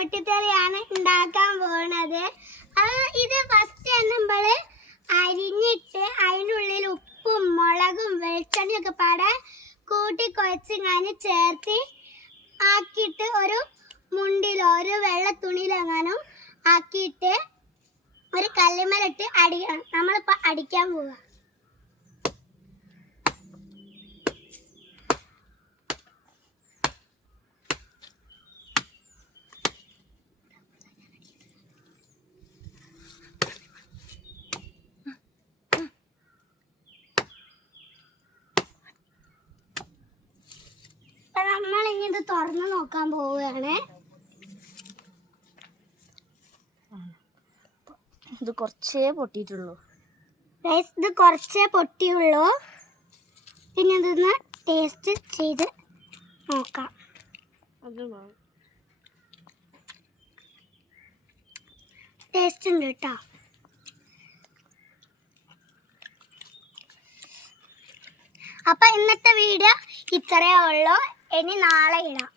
പൊട്ടിത്തെറിയാണ് ഉണ്ടാക്കാൻ പോകുന്നത്. ഇത് ഫസ്റ്റ് നമ്മൾ അരിഞ്ഞിട്ട് അതിനുള്ളിൽ ഉപ്പും മുളകും വെളിച്ചെണ്ണയൊക്കെ പാടെ കൂട്ടി കുഴച്ചിങ്ങനെ ചേർത്ത് ആക്കിയിട്ട് ഒരു മുണ്ടിലോ ഒരു വെള്ള തുണിയിലെങ്ങാനും ആക്കിയിട്ട് ഒരു കല്ലുമ്മലിട്ട് അടിക്കണം. നമ്മളിപ്പോൾ അടിക്കാൻ പോവുക. നമ്മളിനി ഇത് തുറന്ന് നോക്കാൻ പോവുകയാണ്. ഇത് കുറച്ചേ പൊട്ടിയിട്ടുള്ളൂ. ഇത് കുറച്ചേ പൊട്ടിയുള്ളൂ. പിന്നെ ഇതൊന്ന് ടേസ്റ്റ് ചെയ്ത് നോക്കാം. ടേസ്റ്റ് ഉണ്ട് കേട്ടോ. അപ്പം ഇന്നത്തെ വീഡിയോ ഇത്രയേ ഉള്ളൂ. ഇനി നാളെ ഇടാം.